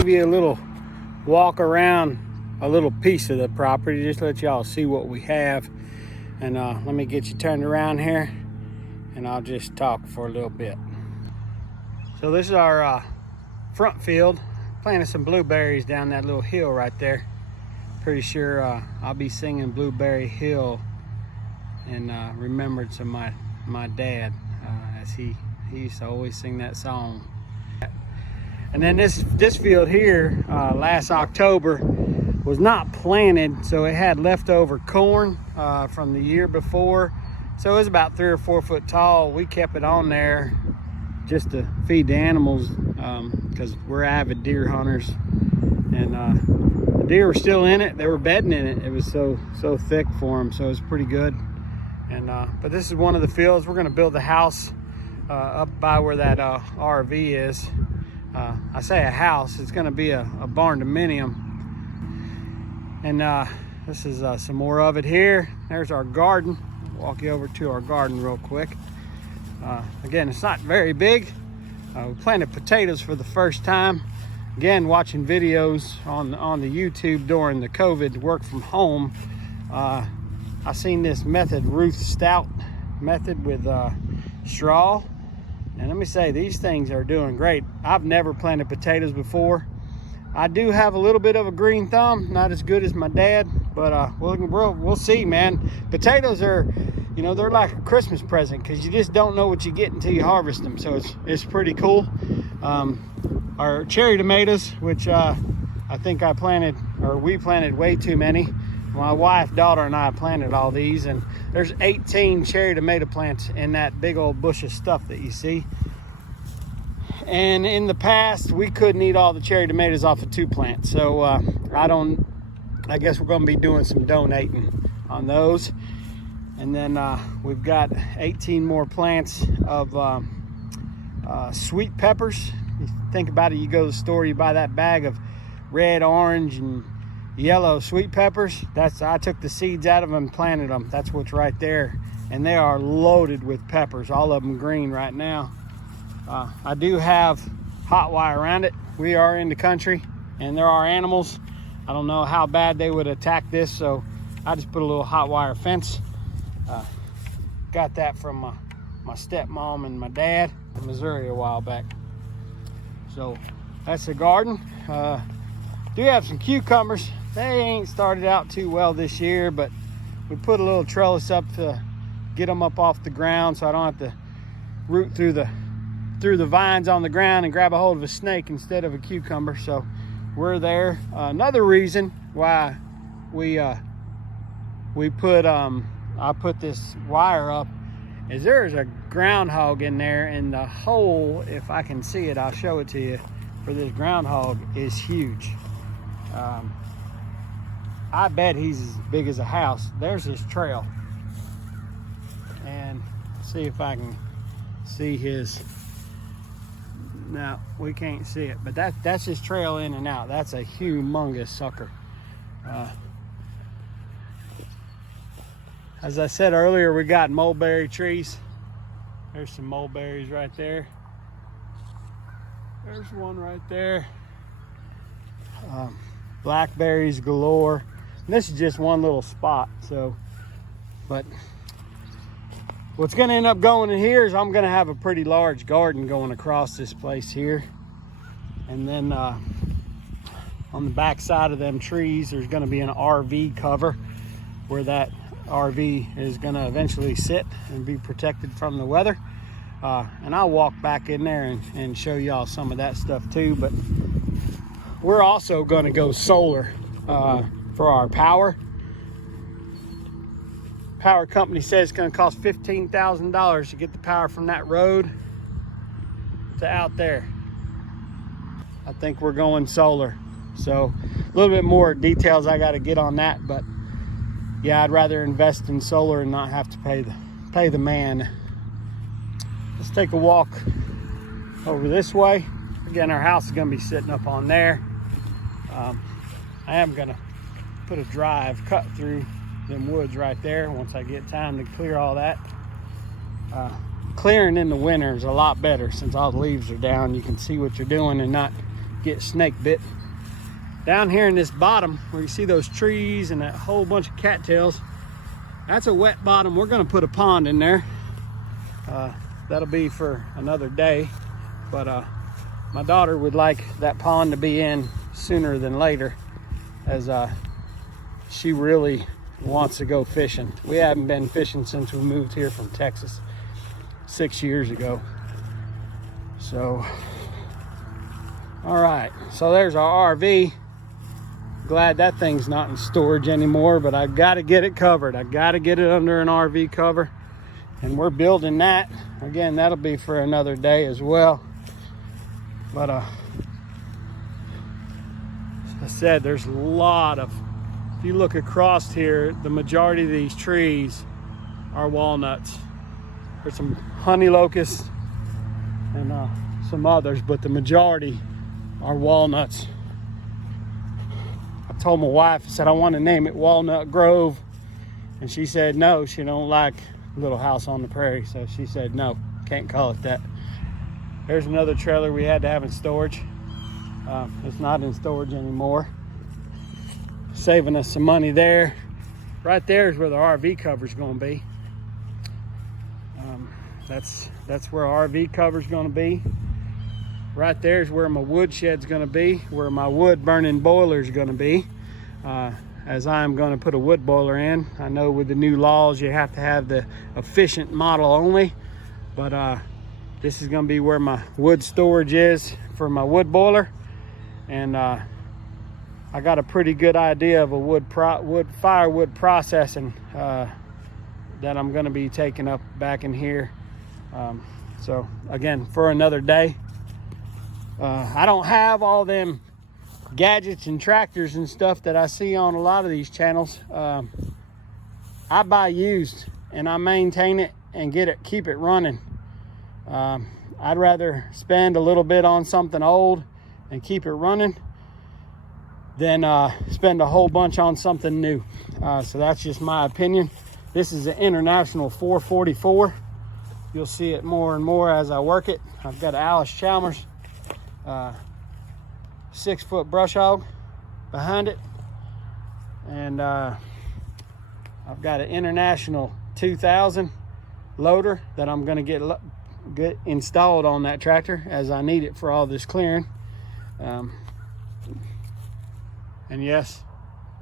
give you a little walk around a little piece of the property, just let y'all see what we have. And let me get you turned around here and I'll just talk for a little bit. So this is our front field. Planted some blueberries down that little hill right there. Pretty sure I'll be singing Blueberry Hill in remembrance of my dad, as he used to always sing that song. And then this field here, last October, was not planted, so it had leftover corn from the year before. So it was about 3 or 4 foot tall. We kept it on there just to feed the animals, because we're avid deer hunters. And the deer were still in it. They were bedding in it. It was so thick for them, so it was pretty good. And but this is one of the fields. We're gonna build the house up by where that RV is. I say a house, it's gonna be a barn dominium. And this is some more of it here. There's our garden. Walk you over to our garden real quick. Again, it's not very big. We planted potatoes for the first time. Again, watching videos on the YouTube during the COVID work from home. I seen this method, Ruth Stout method with straw. And let me say, these things are doing great. I've never planted potatoes before. I do have a little bit of a green thumb, not as good as my dad, but we'll see, man. Potatoes are, you know, they're like a Christmas present because you just don't know what you get until you harvest them. So it's pretty cool. Our cherry tomatoes, which I think we planted way too many. My wife, daughter, and I planted all these, and there's 18 cherry tomato plants in that big old bush of stuff that you see. And in the past, we couldn't eat all the cherry tomatoes off of 2 plants. So I guess we're gonna be doing some donating on those. And then we've got 18 more plants of sweet peppers. You think about it, you go to the store, you buy that bag of red, orange, and yellow sweet peppers. I took the seeds out of them and planted them. That's what's right there. And they are loaded with peppers, all of them green right now. I do have hot wire around it. We are in the country and there are animals. I don't know how bad they would attack this, so I just put a little hot wire fence. Got that from my stepmom and my dad in Missouri a while back. So that's the garden. Do have some cucumbers. They ain't started out too well this year, but we put a little trellis up to get them up off the ground so I don't have to root through the vines on the ground and grab a hold of a snake instead of a cucumber. So we're there. Another reason why I put this wire up is there's a groundhog in there, and the hole, if I can see it, I'll show it to you, for this groundhog is huge. I bet he's as big as a house. There's his trail, and see if I can see his. No, we can't see it, but that's his trail in and out. That's a humongous sucker. As I said earlier, we got mulberry trees. There's some mulberries right there. There's one right there. Blackberries galore. And this is just one little spot. So, but what's going to end up going in here is I'm going to have a pretty large garden going across this place here. And then on the back side of them trees, there's going to be an RV cover where that RV is going to eventually sit and be protected from the weather. And I'll walk back in there and show y'all some of that stuff too. But we're also going to go solar for our power. Power company says it's going to cost $15,000 to get the power from that road to out there. I think we're going solar. So a little bit more details I got to get on that, but yeah, I'd rather invest in solar and not have to pay the man. Let's take a walk over this way. Again, our house is going to be sitting up on there. I am going to put a drive cut through them woods right there once I get time to clear all that. Clearing in the winter is a lot better since all the leaves are down. You can see what you're doing and not get snake bit. Down here in this bottom where you see those trees and that whole bunch of cattails, that's a wet bottom. We're gonna put a pond in there. That'll be for another day, but my daughter would like that pond to be in sooner than later, as she really wants to go fishing. We haven't been fishing since we moved here from Texas 6 years ago. So, all right, so there's our RV. Glad that thing's not in storage anymore, but I got to get it covered. I got to get it under an RV cover, and we're building that. Again, that'll be for another day as well. But as I said, there's a lot of, if you look across here, the majority of these trees are walnuts. There's some honey locusts and some others, but the majority are walnuts. I told my wife, I said, I want to name it Walnut Grove, and she said no, she don't like Little House on the Prairie, so she said no, can't call it that. There's another trailer we had to have in storage. It's not in storage anymore, saving us some money there. Right there is where the RV cover is going to be. That's where our RV cover is going to be. Right there is where my wood shed's going to be, where my wood burning boiler is going to be, as I'm going to put a wood boiler in. I know with the new laws you have to have the efficient model only, but this is going to be where my wood storage is for my wood boiler. And I got a pretty good idea of a firewood processing that I'm going to be taking up back in here. So again, for another day. I don't have all them gadgets and tractors and stuff that I see on a lot of these channels. I buy used and I maintain it and keep it running. I'd rather spend a little bit on something old and keep it running than spend a whole bunch on something new. So that's just my opinion. This is an International 444. You'll see it more and more as I work it. I've got an Allis Chalmers 6-foot brush hog behind it, and I've got an International 2000 loader that I'm going to get installed on that tractor, as I need it for all this clearing. And yes,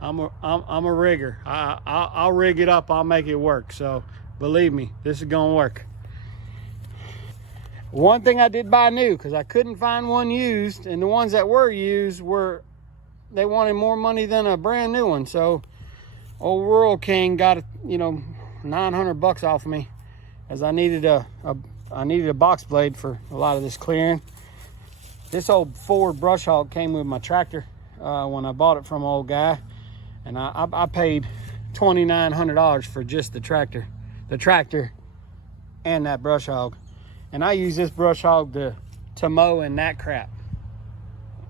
I'm a rigger. I'll rig it up. I'll make it work. So believe me, this is gonna work. One thing I did buy new, because I couldn't find one used, and the ones that were used they wanted more money than a brand new one. So old Rural King got $900 off of me, as I needed a box blade for a lot of this clearing. This old Ford brush hog came with my tractor when I bought it from an old guy, and I paid $2,900 for just the tractor and that brush hog. And I use this brush hog to mow in that crap.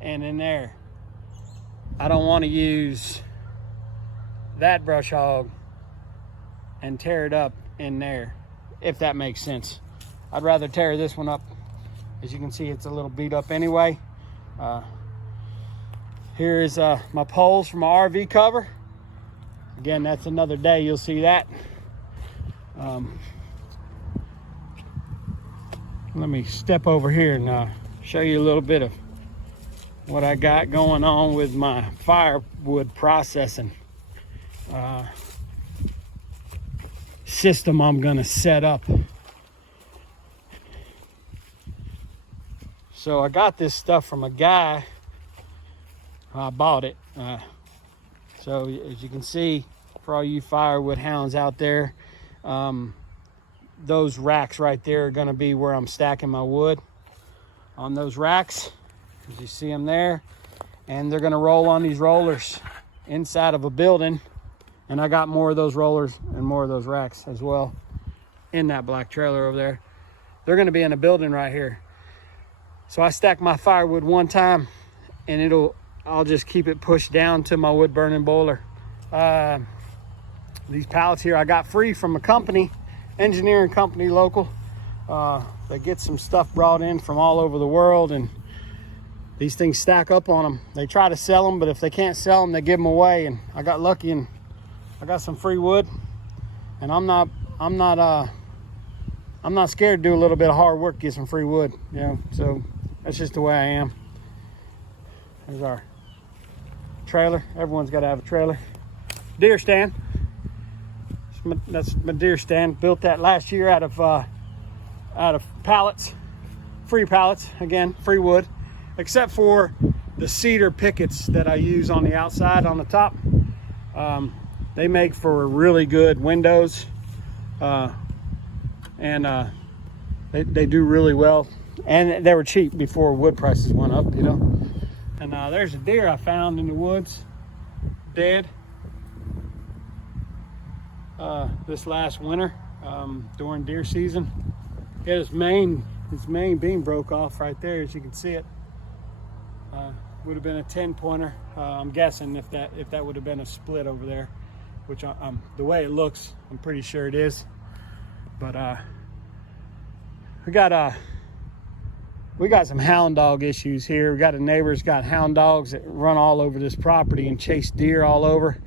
And in there, I don't want to use that brush hog and tear it up in there, if that makes sense. I'd rather tear this one up. As you can see, it's a little beat up anyway. Here is my poles for my RV cover. Again, that's another day, you'll see that. Let me step over here and show you a little bit of what I got going on with my firewood processing system I'm gonna set up. So I got this stuff from a guy. I bought it. So as you can see, for all you firewood hounds out there, those racks right there are going to be where I'm stacking my wood on those racks, as you see them there. And they're going to roll on these rollers inside of a building. And I got more of those rollers and more of those racks as well in that black trailer over there. They're going to be in a building right here. So I stack my firewood one time, and I'll just keep it pushed down to my wood burning boiler. These pallets here I got free from a company, engineering company local. They get some stuff brought in from all over the world, and these things stack up on them. They try to sell them, but if they can't sell them, they give them away. And I got lucky and I got some free wood, and I'm not scared to do a little bit of hard work to get some free wood, you know. So that's just the way I am. There's our trailer. Everyone's got to have a trailer. Deer stand. That's my deer stand. Built that last year out of pallets, free pallets. Again, free wood, except for the cedar pickets that I use on the outside on the top. They make for really good windows, and they do really well. And they were cheap before wood prices went up, you know. And there's a deer I found in the woods, dead, this last winter during deer season. Yeah, his main beam broke off right there, as you can see it. Would have been a 10-pointer. I'm guessing if that would have been a split over there, which the way it looks, I'm pretty sure it is. But we got some hound dog issues here. We got a neighbor's got hound dogs that run all over this property and chase deer all over.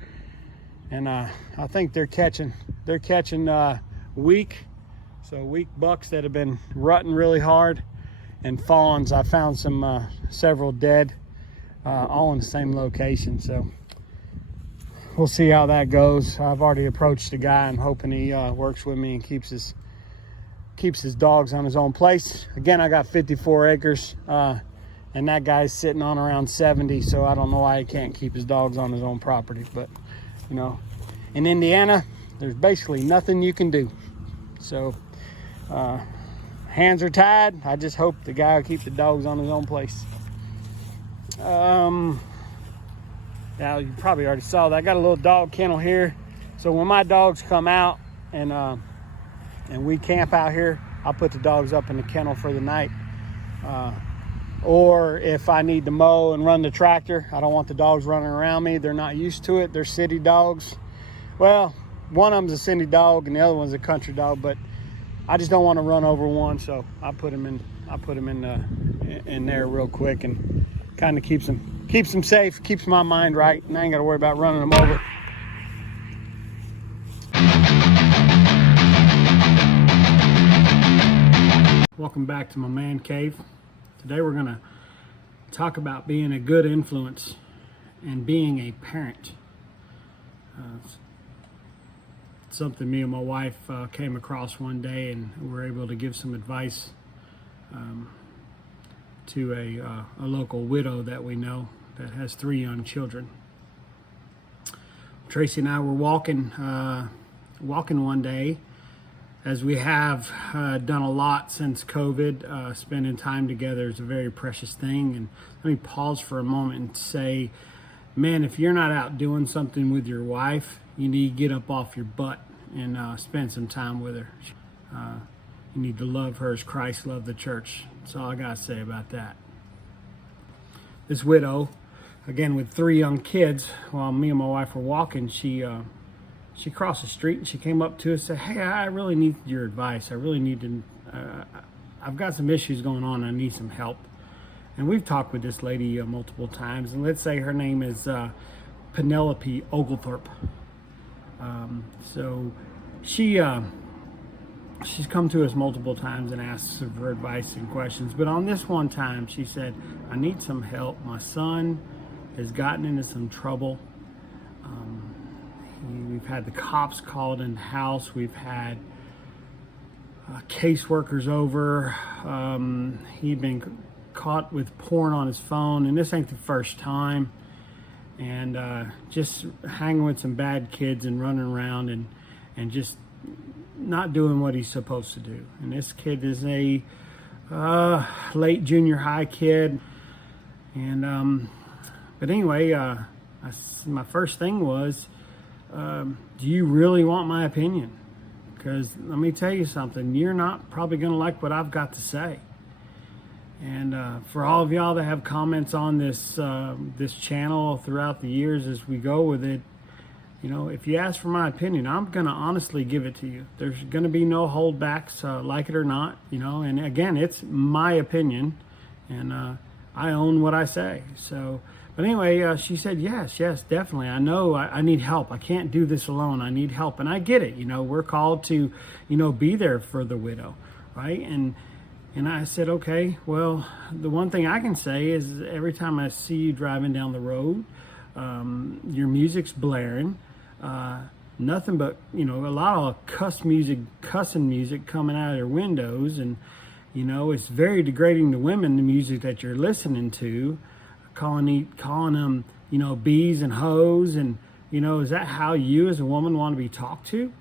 And I think they're catching weak bucks that have been rutting really hard, and fawns. I found several dead, all in the same location. So we'll see how that goes. I've already approached the guy. I'm hoping he works with me and keeps his dogs on his own place. Again, I got 54 acres, and that guy's sitting on around 70, so I don't know why he can't keep his dogs on his own property. But, you know, in Indiana, there's basically nothing you can do. So, hands are tied. I just hope the guy will keep the dogs on his own place. Now, you probably already saw that. I got a little dog kennel here. So when my dogs come out and we camp out here, I'll put the dogs up in the kennel for the night. Or if I need to mow and run the tractor, I don't want the dogs running around me. They're not used to it. They're city dogs. Well, one of them's a city dog and the other one's a country dog, but I just don't want to run over one, so I put him in there real quick, and kind of keeps them safe, keeps my mind right, and I ain't got to worry about running them over. Welcome back to my man cave. Today we're gonna talk about being a good influence and being a parent. It's something me and my wife came across one day, and we were able to give some advice to a local widow that we know that has 3 young children. Tracy and I were walking one day, as we have done a lot since COVID. Spending time together is a very precious thing. And let me pause for a moment and say, man, if you're not out doing something with your wife, you need to get up off your butt and spend some time with her. You need to love her as Christ loved the church. That's all I got to say about that. This widow, again with 3 young kids, while me and my wife were walking, she crossed the street and she came up to us and said, hey, I really need your advice. I really need to, I've got some issues going on. I need some help. And we've talked with this lady multiple times, and let's say her name is Penelope Oglethorpe. So she's come to us multiple times and asked for advice and questions. But on this one time, she said, I need some help. My son has gotten into some trouble. We've had the cops called in the house. We've had caseworkers over. He'd been caught with porn on his phone, and this ain't the first time. And just hanging with some bad kids and running around and just not doing what he's supposed to do. And this kid is a late junior high kid. And but anyway, my first thing was, do you really want my opinion? Because let me tell you something, you're not probably going to like what I've got to say. And for all of y'all that have comments on this channel throughout the years as we go with it, you know, if you ask for my opinion, I'm going to honestly give it to you. There's going to be no holdbacks, like it or not, you know. And again, it's my opinion, and I own what I say. So, but anyway, she said, yes, definitely. I know I need help. I can't do this alone. I need help. And I get it. We're called to, be there for the widow, right? And I said, okay, well, the one thing I can say is every time I see you driving down the road, your music's blaring, nothing but, a lot of cussing music coming out of your windows. And, it's very degrading to women, the music that you're listening to, calling them, bees and hoes. And, is that how you as a woman want to be talked to?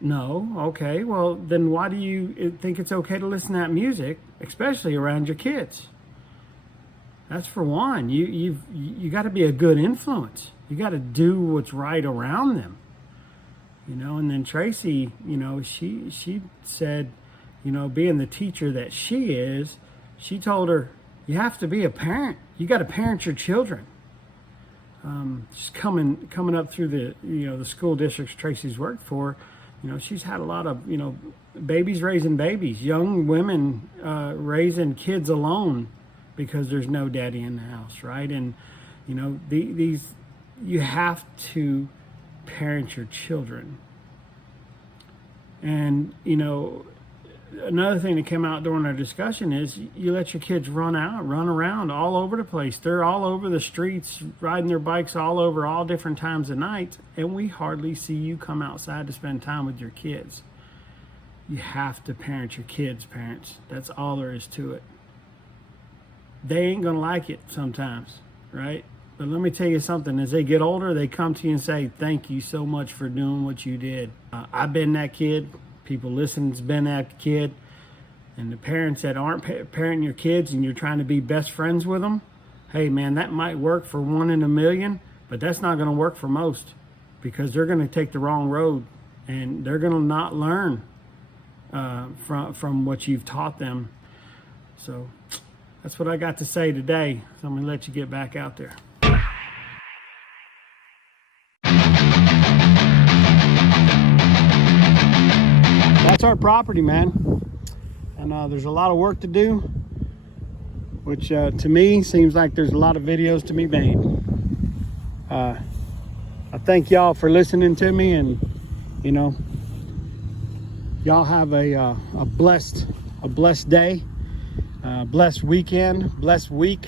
No. Okay. Well, then why do you think it's okay to listen to that music, especially around your kids? That's for one. You got to be a good influence. You got to do what's right around them. And then Tracy, she said, being the teacher that she is, she told her, you have to be a parent. You got to parent your children. She's coming up through the, the school districts Tracy's worked for. She's had a lot of, babies raising babies, young women raising kids alone because there's no daddy in the house, right? And, these you have to parent your children. And, another thing that came out during our discussion is you let your kids run around all over the place. They're all over the streets, riding their bikes all over all different times of night, and we hardly see you come outside to spend time with your kids. You have to parent your kids, parents. That's all there is to it. They ain't gonna like it sometimes, right? But let me tell you something, as they get older, they come to you and say, thank you so much for doing what you did. I've been that kid. People listening's been that kid. And the parents that aren't parenting your kids and you're trying to be best friends with them, hey man, that might work for 1 in a million, but that's not going to work for most, because they're going to take the wrong road and they're going to not learn from what you've taught them. So that's what I got to say today. So I'm going to let you get back out there. That's our property, man. And there's a lot of work to do, which to me seems like there's a lot of videos to be made. I thank y'all for listening to me, and y'all have a blessed day, blessed weekend, blessed week.